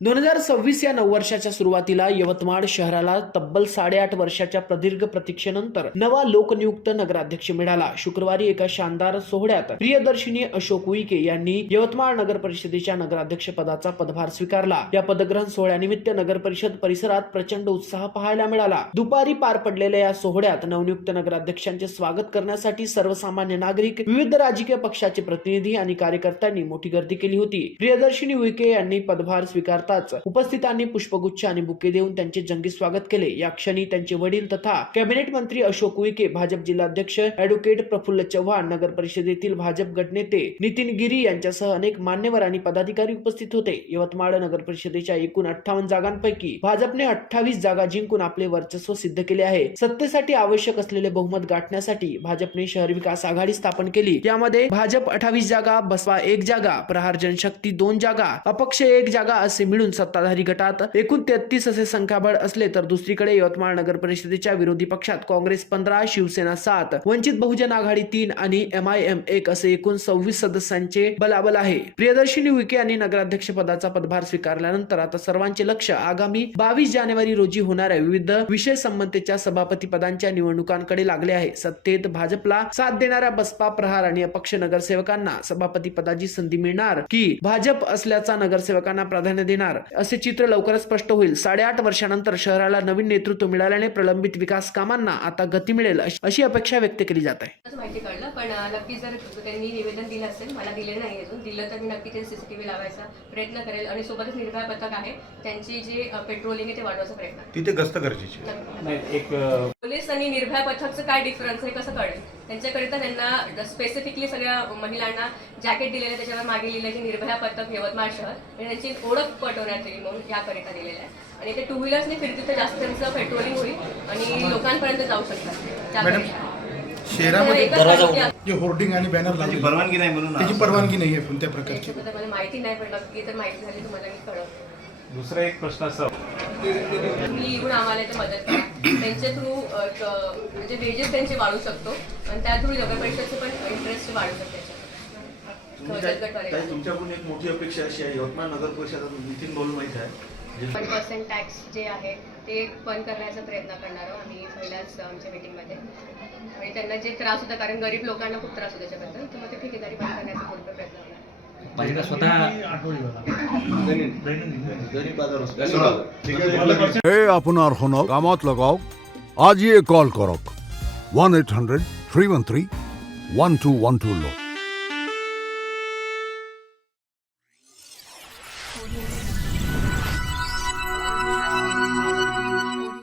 दोन हजार सव्वीस या नऊ वर्षाच्या सुरुवातीला यवतमाळ शहराला तब्बल साडेआठ वर्षाच्या प्रदीर्घ प्रतीक्षेनंतर नवा लोकनियुक्त नगराध्यक्ष मिळाला. शुक्रवारी एका शानदार सोहळ्यात प्रियदर्शिनी अशोक उईके यांनी यवतमाळ नगर परिषदेच्या नगराध्यक्ष पदाचा पदभार स्वीकारला. या पदग्रहण सोहळ्यानिमित्त नगर परिषद परिसरात प्रचंड उत्साह पाहायला मिळाला. दुपारी पार पडलेल्या या सोहळ्यात नवनियुक्त नगराध्यक्षांचे स्वागत करण्यासाठी सर्वसामान्य नागरिक विविध राजकीय पक्षाचे प्रतिनिधी आणि कार्यकर्त्यांनी मोठी गर्दी केली होती. प्रियदर्शिनी उईके यांनी पदभार स्वीकार करताच उपस्थितांनी पुष्पगुच्छ आणि बुके देऊन त्यांचे जंगी स्वागत केले. या क्षणी त्यांचे वडील तथा कॅबिनेट मंत्री अशोक उईके भाजप जिल्हाध्यक्ष अॅडव्होकेट प्रफुल्ल चव्हाण नगर परिषदेतील भाजप गटनेते नितीन गिरी यांच्यासह अनेक मान्यवर आणि पदाधिकारी उपस्थित होते. यवतमाळ नगर परिषदेच्या एकूण अठ्ठावन्न जागांपैकी भाजपने अठ्ठावीस जागा जिंकून आपले वर्चस्व सिद्ध केले आहे. सत्तेसाठी आवश्यक असलेले बहुमत गाठण्यासाठी भाजपने शहर विकास आघाडी स्थापन केली. त्यामध्ये भाजप अठ्ठावीस जागा बसवा एक जागा प्रहार जनशक्ती दोन जागा अपक्ष एक जागा असे मिळून सत्ताधारी गटात एकूण तेहतीस असे संख्याबळ असले तर दुसरीकडे यवतमाळ नगर परिषदेच्या विरोधी पक्षात काँग्रेस पंधरा शिवसेना सात वंचित बहुजन आघाडी तीन आणि एम आय एम एक असे एकूण सव्वीस सदस्यांचे बलाबल आहे. प्रियदर्शिनी विखे यांनी नगराध्यक्ष पदाचा पदभार स्वीकारल्यानंतर आता सर्वांचे लक्ष आगामी बावीस जानेवारी रोजी होणाऱ्या विविध विषय संबंधीच्या सभापती पदांच्या निवडणुकांकडे लागले आहे. सत्तेत भाजपला साथ देणाऱ्या बसपा प्रहार आणि अपक्ष नगरसेवकांना सभापती पदाची संधी मिळणार की भाजप असल्याचा नगरसेवकांना प्राधान्य देणार? असे चित्र लवकरच स्पष्ट होईल. साडेआठ वर्षानंतर शहराला नवीन नेतृत्व मिळाल्याने प्रलंबित विकास कामांना आता गती मिळेल अशी- अपेक्षा व्यक्त केली जात आहे. माहिती कळलं पण नक्की जर त्यांनी निवेदन दिलं असेल मला दिलेलं नाही अजून. दिलं तर मी नक्की ते सीसीटीव्ही लावायचा प्रयत्न करेल आणि सोबतच निर्भया पथक आहे. त्यांची जी पेट्रोलिंग आहे ते वाढवायचा प्रयत्न. तिथे गस्त गरजेची एक पोलीस आणि निर्भया पथकचं काय डिफरन्स आहे कसं कळेल? त्यांच्याकरिता त्यांना स्पेसिफिकली सगळ्या महिलांना जॅकेट दिलेलं त्याच्यावर मागे लिहिलं की निर्भया पथक यवतमाळ शहर. आणि त्यांची ओळख पटवण्यात येईल म्हणून याकरिता दिलेलं आहे. आणि ते टू व्हीलर्सने फिरतील तर जास्त त्यांचं पेट्रोलिंग होईल आणि लोकांपर्यंत जाऊ शकतात. त्याकरिता. शहरामध्ये. जे होर्डिंग आणि बॅनर लागले. परवानगी नाही म्हणून त्याची परवानगी नाही आहे कोणत्या प्रकारची. मला माहिती नाही पण नक्की तर माहिती झाली तुम्हाला मी कळवते. दुसरा एक प्रश्न असा. इकडून आम्हाला इथे मदत करा. त्यांच्या थ्रू म्हणजे वेजेस त्यांचे वाढू शकतो आणि त्या थ्रू नगर परिषदचे पण इंटरेस्ट वाढू शकतो. तुमच्याकडून एक मोठी अपेक्षा अशी आहे. यवतमाळ नगर परिषदात नितीन भाऊ माहिती आहे. वन पर्सेंट टॅक्स जे आहे ते बंद करण्याचा प्रयत्न करणार आहोत आम्ही पहिल्याच आमच्या मीटिंगमध्ये आणि त्यांना जे त्रास होता कारण गरीब लोकांना खूप त्रास होता त्याच्याबद्दल तर मग ते ठेकेदारी पाहिजे स्वतः गरीब बाजार হে আপনার হনক কামত লগাওক আজিয়ে call করক one eight hundred three one three one two one two লো